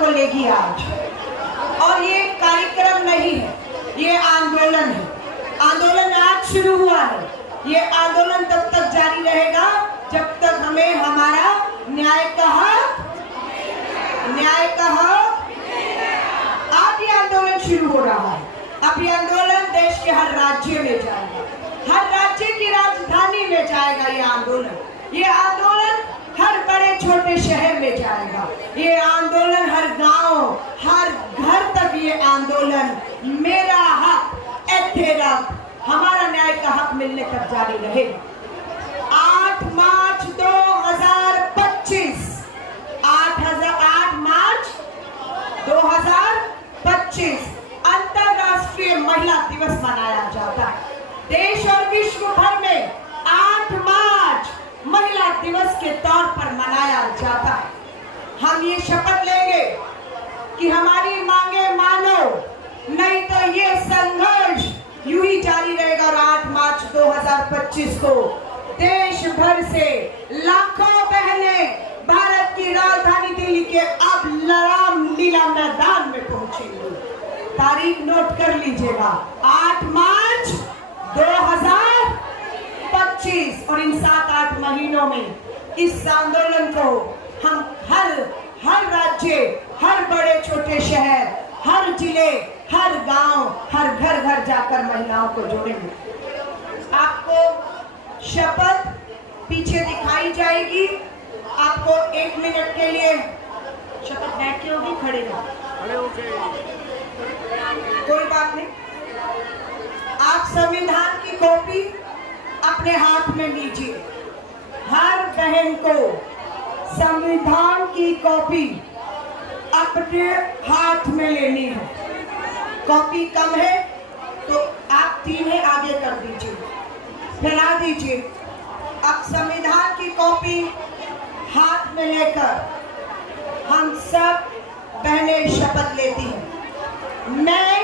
को लेगी आज। और ये कार्यक्रम नहीं है, ये आंदोलन है। आंदोलन आज शुरू हुआ है, ये आंदोलन तब तक जारी रहेगा जब तक हमें हमारा न्याय का हक आज ये आंदोलन शुरू हो रहा है। अब ये आंदोलन देश के हर राज्य में जाएगा, हर राज्य की राजधानी में जाएगा। ये आंदोलन हर बड़े छोटे शहर में जाएगा। ये आंदोलन हर गांव, हर घर तक ये आंदोलन मेरा हक तेरा हमारा न्याय का हक मिलने तक जारी रहेगा। 8 मार्च 2025 8 मार्च 2025 अंतर्राष्ट्रीय महिला दिवस मनाया जाता है। देश और विश्व भर में 8 मार्च महिला दिवस के तौर पर मनाया जाता है। हम ये शपथ लेंगे कि हमारी मांगे मानो, नहीं तो ये संघर्ष यूं ही जारी रहेगा। और 8 मार्च 2025 को देश भर से लाखों बहनें भारत की राजधानी दिल्ली के अब राम लीला मैदान में पहुंचेंगी। तारीख नोट कर लीजिएगा, 8 मार्च 2025। और इन 7-8 महीनों में इस आंदोलन को हम हर राज्य, हर बड़े छोटे शहर, हर जिले, हर गांव, हर घर घर जाकर महिलाओं को जोड़ेंगे। आपको शपथ पीछे दिखाई जाएगी। आपको 1 मिनट के लिए शपथ बैठ के होगी, खड़े रहो, कोई बात नहीं। आप संविधान की कॉपी अपने हाथ में लीजिए। हर बहन को संविधान की कॉपी अपने हाथ में लेनी है। कॉपी कम है तो आप 3 है आगे कर दीजिए, फैला दीजिए। अब संविधान की कॉपी हाथ में लेकर हम सब बहनें शपथ लेती हैं। मैं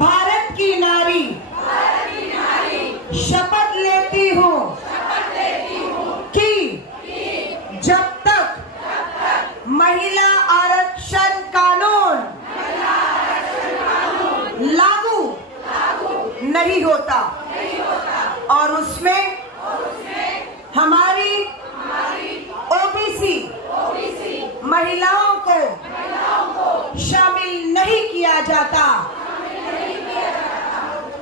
भारत की नारी शपथ लेती हूँ कि जब तक महिला आरक्षण कानून लागू नहीं होता और उसमें हमारी ओबीसी महिलाओं को शामिल नहीं किया जाता,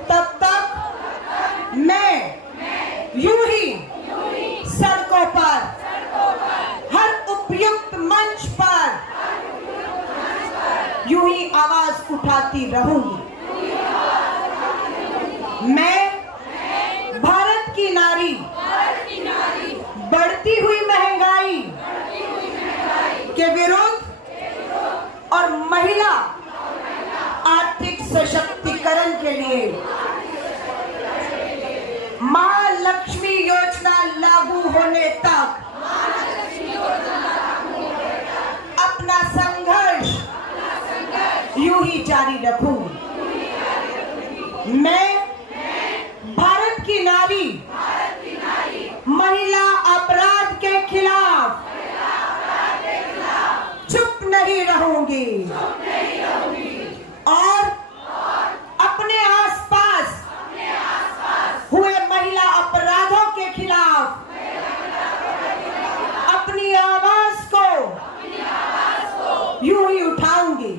तब तक मैं यूं ही सड़कों पर, हर उपयुक्त मंच पर यूं ही आवाज उठाती रहूंगी। मैं भारत की नारी बढ़ती हुई महंगाई के विरुद्ध और महिला आर्थिक सशक्तिकरण के लिए मां लक्ष्मी योजना लागू होने तक अपना संघर्ष यूं ही जारी रखूंगी। मैं भारत की नारी महिला अपराध के खिलाफ चुप नहीं रहूंगी और अपने आसपास हुए महिला अपराधों के खिलाफ अपनी आवाज को यूं ही उठाऊंगी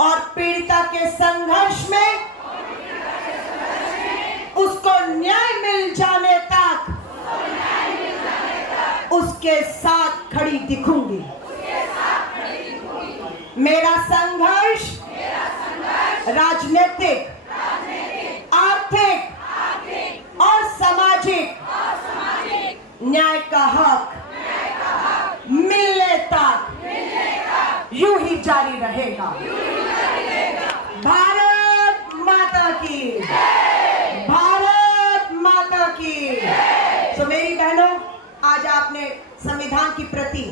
और पीड़िता के संघर्ष में उसको न्याय मिल जाने तक उसके साथ खड़ी दिखूंगी। मेरा संघर्ष राजनीतिक, आर्थिक और सामाजिक न्याय का हक मिलने तक यूं ही जारी रहेगा। भारत माता की, भारत माता की। तो मेरी बहनों, आज आपने संविधान की प्रति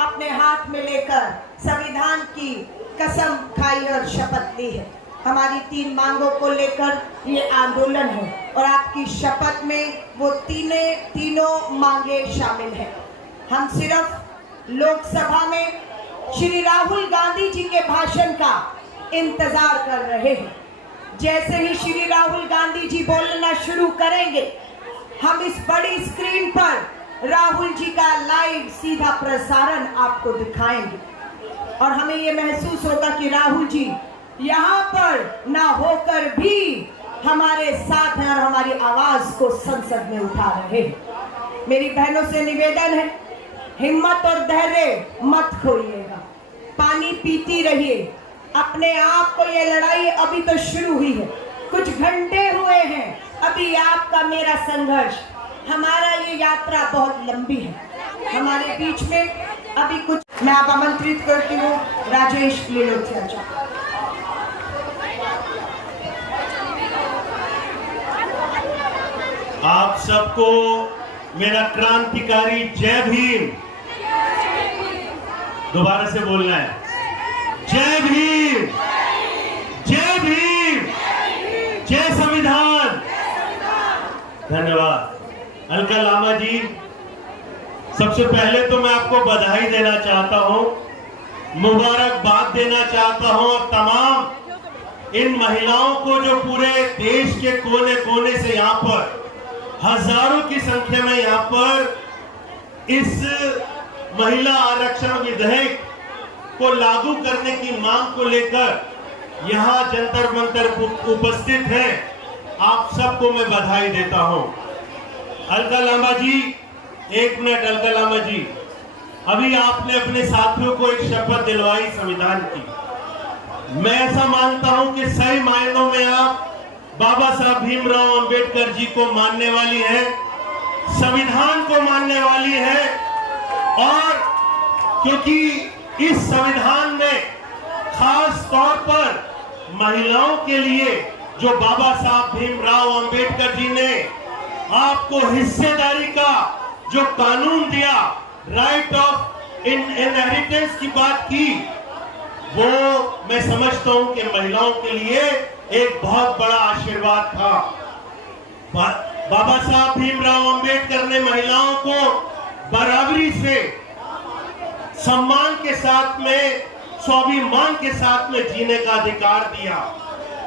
अपने हाथ में लेकर संविधान की कसम खाई और शपथ ली है। हमारी 3 मांगों को लेकर ये आंदोलन है और आपकी शपथ में वो तीनों मांगे शामिल हैं। हम सिर्फ लोकसभा में श्री राहुल गांधी जी के भाषण का इंतजार कर रहे हैं। जैसे ही श्री राहुल गांधी जी बोलना शुरू करेंगे, हम इस बड़ी स्क्रीन पर राहुल जी का लाइव सीधा प्रसारण आपको दिखाएंगे और हमें ये महसूस होगा कि राहुल जी यहाँ पर ना होकर भी हमारे साथ हैं और हमारी आवाज को संसद में उठा रहे हैं। मेरी बहनों से निवेदन है, हिम्मत और धैर्य मत खोइएगा, पानी पीती रहिए। अपने आप को ये लड़ाई अभी तो शुरू हुई है, कुछ घंटे हुए हैं, अभी आपका मेरा संघर्ष, हमारा ये यात्रा बहुत लंबी है। हमारे बीच में अभी कुछ मैं आप आमंत्रित करती हूँ राजेश लिलोथिया जी। आप सबको मेरा क्रांतिकारी जय भीम। दोबारा से बोलना है, जय भीम, जय भीम, जय संविधान। धन्यवाद। अलका लामा जी, सबसे पहले तो मैं आपको बधाई देना चाहता हूं, मुबारकबाद देना चाहता हूं और तमाम इन महिलाओं को जो पूरे देश के कोने कोने से यहाँ पर हजारों की संख्या में यहाँ पर इस महिला आरक्षण विधेयक को लागू करने की मांग को लेकर यहाँ जंतर मंतर उपस्थित हैं, आप सबको मैं बधाई देता हूं। अलका लामा जी, एक मिनट। अलका लामा जी, अभी आपने अपने साथियों को एक शपथ दिलवाई संविधान की। मैं ऐसा मानता हूं कि सही मायनों में आप बाबा साहब भीमराव अंबेडकर जी को मानने वाली है, संविधान को मानने वाली है, और क्योंकि इस संविधान में खास तौर पर महिलाओं के लिए जो बाबा साहब भीमराव अंबेडकर जी ने आपको हिस्सेदारी का जो कानून दिया, राइट ऑफ इनहेरिटेंस की बात की, वो मैं समझता हूं कि महिलाओं के लिए एक बहुत बड़ा आशीर्वाद था। बाबा साहब भीमराव अंबेडकर ने महिलाओं को बराबरी से, सम्मान के साथ में, स्वाभिमान के साथ में जीने का अधिकार दिया,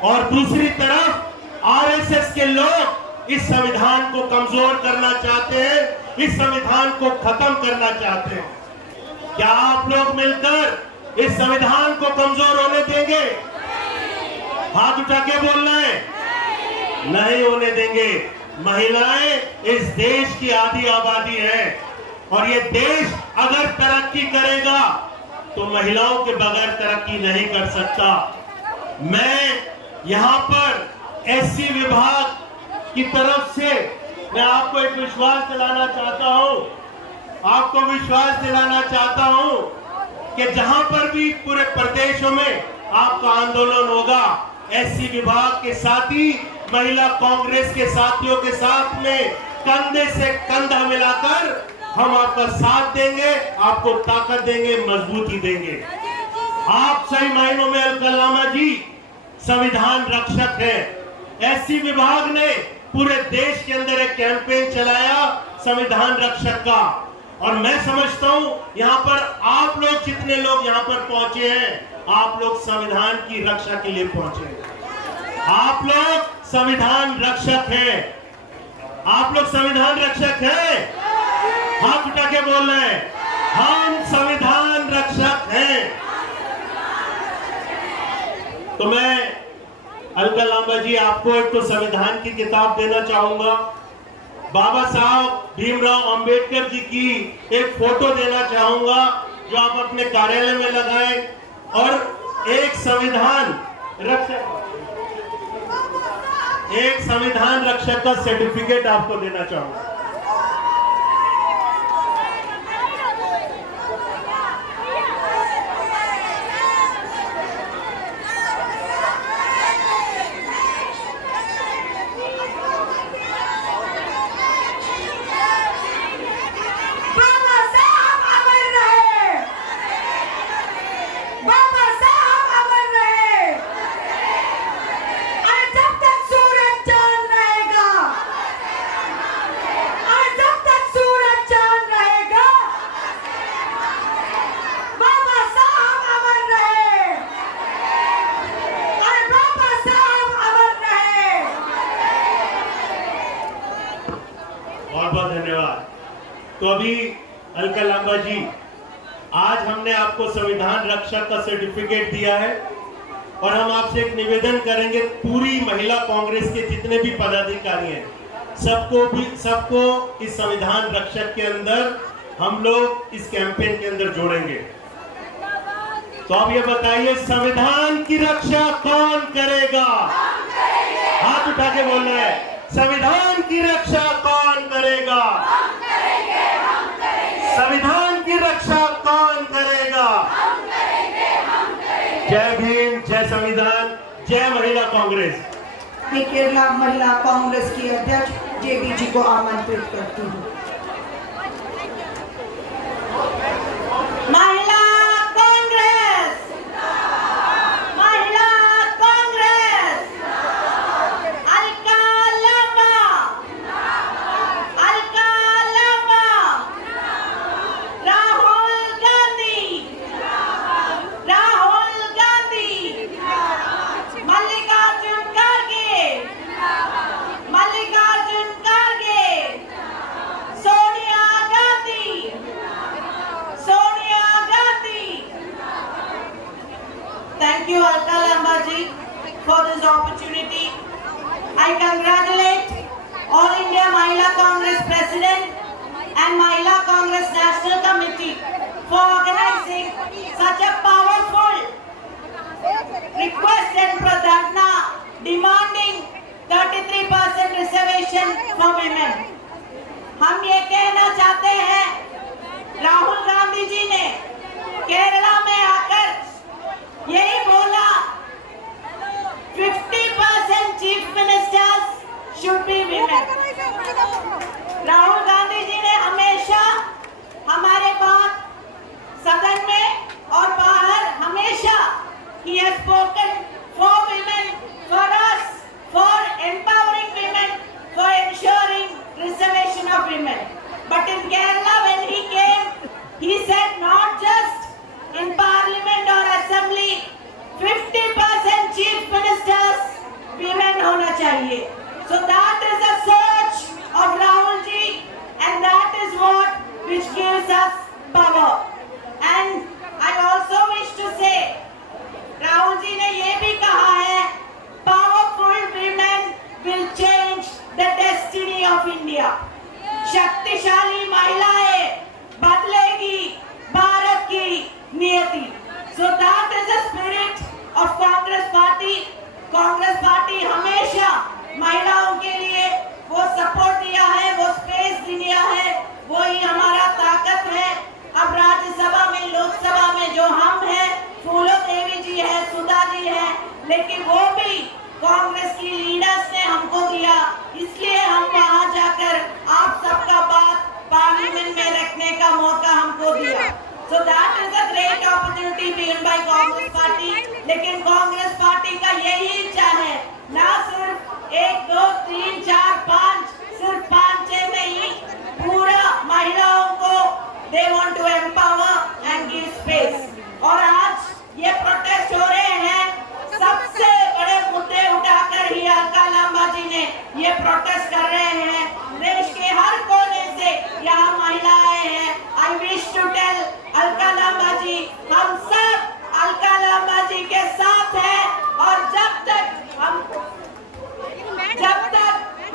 और दूसरी तरफ आरएसएस के लोग इस संविधान को कमजोर करना चाहते हैं, इस संविधान को खत्म करना चाहते हैं। क्या आप लोग मिलकर इस संविधान को कमजोर होने देंगे? हाथ उठा के बोलना है, नहीं होने देंगे। महिलाएं इस देश की आधी आबादी है और ये देश अगर तरक्की करेगा तो महिलाओं के बगैर तरक्की नहीं कर सकता। मैं यहां पर एससी विभाग की तरफ से मैं आपको एक विश्वास दिलाना चाहता हूं, आपको विश्वास दिलाना चाहता हूं कि जहां पर भी पूरे प्रदेशों में आपका आंदोलन होगा, एससी विभाग के साथी महिला कांग्रेस के साथियों के साथ में कंधे से कंधा मिलाकर हम आपका साथ देंगे, आपको ताकत देंगे, मजबूती देंगे। आप सही मायनों में अलका लामा जी संविधान रक्षक है। एससी विभाग ने पूरे देश के अंदर एक कैंपेन चलाया संविधान रक्षक का, और मैं समझता हूं यहाँ पर आप लोग जितने लोग यहाँ पर पहुंचे हैं, आप लोग संविधान की रक्षा के लिए पहुंचे हैं। आप लोग संविधान रक्षक हैं, आप लोग संविधान रक्षक हैं। हाथ उठा के बोल रहे हैं, हम संविधान रक्षक हैं। तो मैं अलका लामा जी आपको एक तो संविधान की किताब देना चाहूंगा, बाबा साहब भीमराव अंबेडकर जी की एक फोटो देना चाहूंगा जो आप अपने कार्यालय में लगाएं, और एक संविधान रक्षक का सर्टिफिकेट आपको देना चाहूंगा। बहुत बहुत धन्यवाद। तो अभी अलका लांबा जी, आज हमने आपको संविधान रक्षक का सर्टिफिकेट दिया है और हम आपसे एक निवेदन करेंगे, पूरी महिला कांग्रेस के जितने भी पदाधिकारी हैं सबको इस संविधान रक्षक के अंदर हम लोग इस कैंपेन के अंदर जोड़ेंगे। तो आप ये बताइए, संविधान की रक्षा कौन करेगा? हाथ उठा के बोल रहे हैं, संविधान की रक्षा कौन करेगा? संविधान की रक्षा कौन करेगा? जय भीम, जय संविधान, जय महिला कांग्रेस। मैं केरला महिला कांग्रेस की अध्यक्ष जेबी जी को आमंत्रित करती हूँ। महिला कांग्रेस, महिला कांग्रेस, अलका लांबा, अलका लांबा, राहुल गांधी, राहुल गांधी, मल्लिकार्जुन खड़गे, मल्लिकार्जुन खड़गे, Sonia Gandhi, Sonia Gandhi. Thank you, Alka Lamba ji, for this opportunity. I congratulate All India Mahila Congress President and Mahila Congress National Committee for organizing such a powerful request and pradharna demanding 33% reservation for women. हम ये कहना चाहते हैं, राहुल गांधी जी ने केरला में आकर यही बोला, 50% chief ministers should be women. Rahul Gandhi ji ने हमेशा हमारे बात सदन में और बाहर हमेशा he has spoken for women, for us, for empowering women, for ensuring reservation of women. But in Kerala when he came, he said not just in parliament or assembly, 50% chief ministers women होना चाहिए. So that is a search of Rahul ji, and that is what which gives us power. And I also wish to say, Rahul ji ने ये भी कहा है, powerful women will change the destiny of India. शक्तिशाली महिलाएं बदलेगी भारत की नियति. So that is the spirit of Congress Party. Congress party हमेशा महिलाओं के लिए वो सपोर्ट दिया है, वो स्पेस दिया है, वो ही हमारा ताकत है. अब राज्यसभा में, लोकसभा में जो हम हैं, फूलो देवी जी है, सुधा जी है, लेकिन वो भी कांग्रेस की लीडर्स ने हमको दिया, इसलिए हम वहां जाकर आप सबका बात पार्लियामेंट में रखने का मौका हमको दिया. So that is a great opportunity given by Congress party. लेकिन कांग्रेस पार्टी का यही इच्छा है, ना सिर्फ 1, 2, 3, 4, 5, सिर्फ 5-6 नहीं, पूरा महिलाओं को they want to empower and give space. और आज ये प्रोटेस्ट हो रहे हैं, सबसे बड़े मुद्दे उठाकर ही अलका लांबा जी ने ये प्रोटेस्ट कर रहे हैं. देश के हर कोने से यहाँ महिलाएं हैं. I wish to tell Alka Lamba जी, हम सब अलका लांबा जी के साथ हैं, और जब तक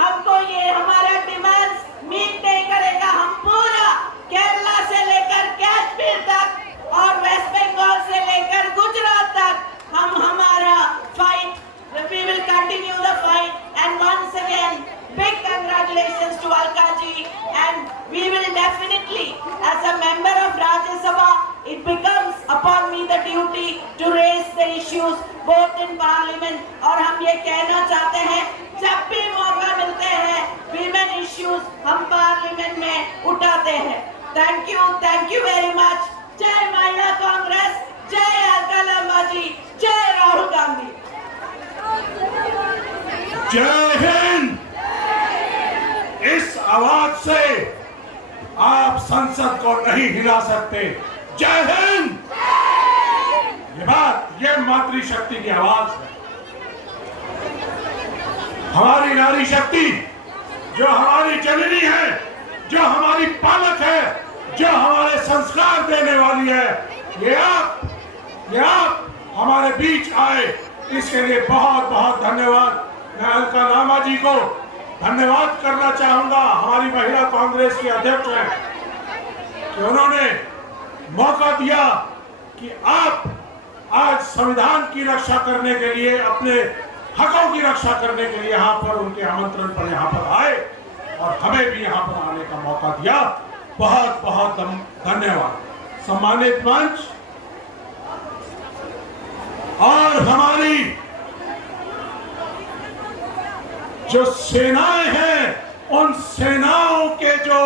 हमको ये हमारा डिमांड्स मीट नहीं करेगा, हम पूरा केरला से लेकर कश्मीर तक और वेस्ट बंगाल से लेकर गुजरात तक हम हमारा fight, we will continue the fight. And once again, big congratulations to Alka ji, and we will definitely, as a member of Rajya Sabha, it becomes upon me the duty to raise the issues both in parliament. और हम ये कहना चाहते हैं, जब भी मौका मिलते हैं, women issues हम पार्लियामेंट में उठाते हैं. Thank you very much. जय महिला कांग्रेस, जय अलका लांबा जी, जय राहुल गांधी. जय हिंद. इस आवाज से आप संसद को नहीं हिला सकते. जय हिंद. ये मातृशक्ति की आवाज है. हमारी नारी शक्ति जो हमारी जननी है, जो हमारी पालक है, जो हमारे संस्कार देने वाली है, ये आप हमारे बीच आए, इसके लिए बहुत बहुत धन्यवाद। मैं अलका लामा जी को धन्यवाद करना चाहूंगा, हमारी महिला कांग्रेस की अध्यक्ष हैं, कि उन्होंने मौका दिया कि आप आज संविधान की रक्षा करने के लिए, अपने हकों की रक्षा करने के लिए यहाँ पर उनके आमंत्रण पर यहाँ पर आए और हमें भी यहाँ पर आने का मौका दिया। बहुत बहुत धन्यवाद। सम्मानित मंच और हमारी जो सेनाएं हैं, उन सेनाओं के जो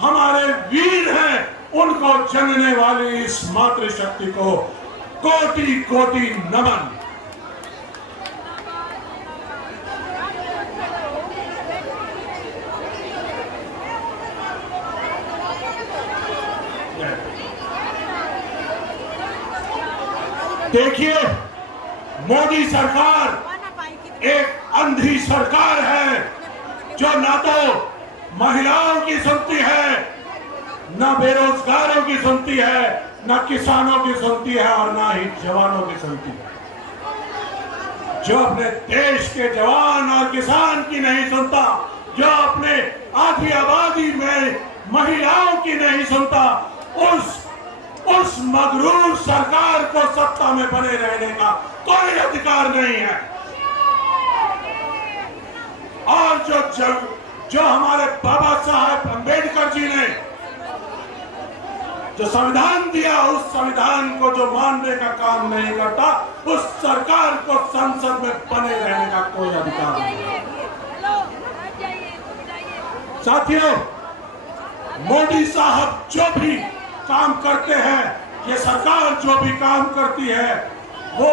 हमारे वीर हैं, उनको जनने वाली इस मातृशक्ति को कोटि कोटि नमन। देखिए, मोदी सरकार एक अंधी सरकार है, जो ना तो महिलाओं की सुनती है, ना बेरोजगारों की सुनती है, ना किसानों की सुनती है और ना ही जवानों की सुनती है। जो अपने देश के जवान और किसान की नहीं सुनता, जो अपने आधी आबादी में महिलाओं की नहीं सुनता, उस मगरूर सरकार को सत्ता में बने रहने का कोई अधिकार नहीं है। और जो हमारे बाबा साहब अंबेडकर जी ने जो संविधान दिया, उस संविधान को जो मानने का काम नहीं करता, उस सरकार को संसद में बने रहने का कोई अधिकार नहीं है। साथियों, मोदी साहब जो भी काम करते हैं, ये सरकार जो भी काम करती है, वो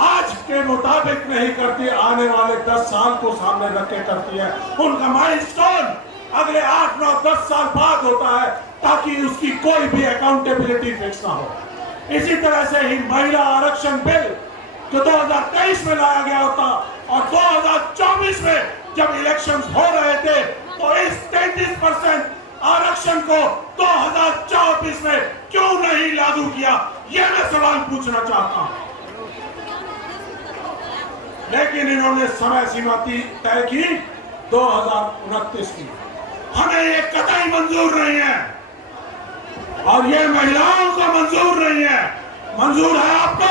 आज के मुताबिक नहीं करती, आने वाले 10 साल को सामने रख के करती है। उनका माइलस्टोन अगले 8, 9, 10 साल बाद होता है, ताकि उसकी कोई भी अकाउंटेबिलिटी फिक्स ना हो। इसी तरह से ही महिला आरक्षण बिल जो 2023 में लाया गया होता और 2024 में जब इलेक्शंस हो रहे थे, तो इस 33% आरक्षण को 2024 में क्यों नहीं लागू किया, यह मैं सवाल पूछना चाहता हूं। लेकिन इन्होंने समय सीमा तय की 2029 की। हमें ये कतई मंजूर नहीं है और ये महिलाओं को मंजूर नहीं है। मंजूर है आपको?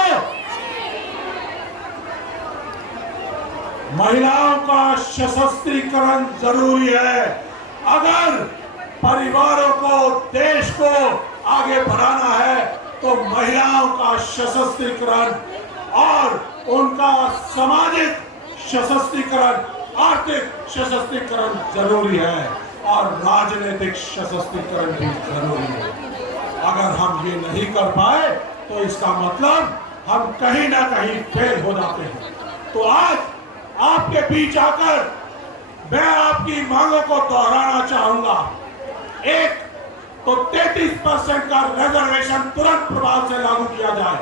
महिलाओं का सशक्तिकरण जरूरी है। अगर परिवारों को, देश को आगे बढ़ाना है, तो महिलाओं का सशक्तिकरण और उनका सामाजिक सशक्तिकरण, आर्थिक सशक्तिकरण जरूरी है और राजनीतिक सशक्तिकरण भी जरूरी है। अगर हम ये नहीं कर पाए तो इसका मतलब हम कहीं ना कहीं फेल हो जाते हैं। तो आज आपके बीच आकर मैं आपकी मांगों को दोहराना चाहूंगा। एक तो 33% का रिजर्वेशन तुरंत प्रभाव से लागू किया जाए।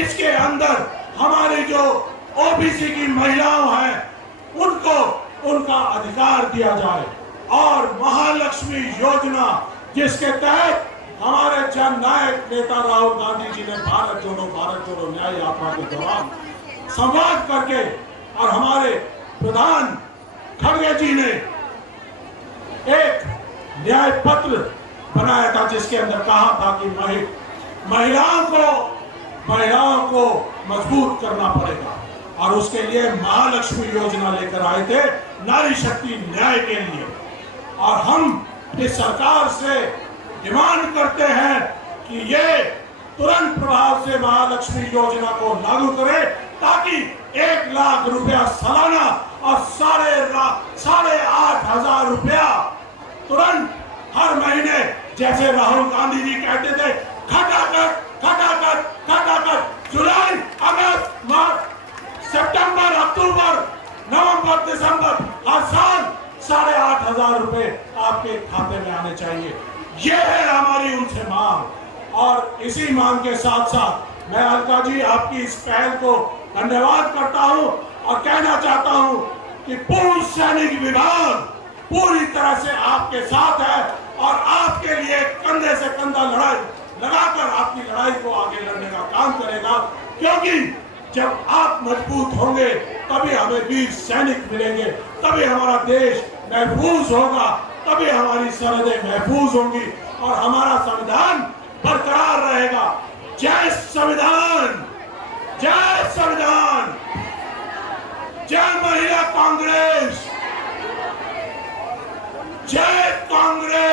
इसके अंदर हमारी जो ओबीसी की महिलाओं हैं, उनको उनका अधिकार दिया जाए। और महालक्ष्मी योजना, जिसके तहत हमारे जननायक नेता राहुल गांधी जी ने भारत जोड़ो न्याय यात्रा के दौरान संवाद करके, और हमारे प्रधान खड़गे जी ने एक न्याय पत्र बनाया था, जिसके अंदर कहा था कि महिलाओं को मजबूत करना पड़ेगा। और उसके लिए महालक्ष्मी योजना लेकर आए थे, नारी शक्ति न्याय के लिए। और हम इस सरकार से डिमांड करते हैं कि ये तुरंत प्रभाव से महालक्ष्मी योजना को लागू करे, ताकि 1 लाख रुपया सालाना और 8,500 रुपया तुरंत हर महीने, जैसे राहुल गांधी जी कहते थे, खटाखट जुलाई, अगस्त, मार्च, सितंबर, अक्टूबर, नवंबर, दिसंबर, हर साल 8,500 रुपए आपके खाते में आने चाहिए। ये है हमारी उनसे मांग। और इसी मांग के साथ साथ मैं अलका जी आपकी इस पहल को धन्यवाद करता हूं और कहना चाहता हूं कि पूर्व सैनिक विभाग पूरी तरह से आपके साथ है और आपके लिए कंधे से कंधा लड़ाई लगाकर आपकी लड़ाई को आगे लड़ने का काम करेगा। क्योंकि जब आप मजबूत होंगे तभी हमें वीर सैनिक मिलेंगे, तभी हमारा देश महफूज होगा, तभी हमारी सरहदें महफूज होंगी और हमारा संविधान बरकरार रहेगा। जय संविधान, जय संविधान, जय महिला कांग्रेस, जय कांग्रेस।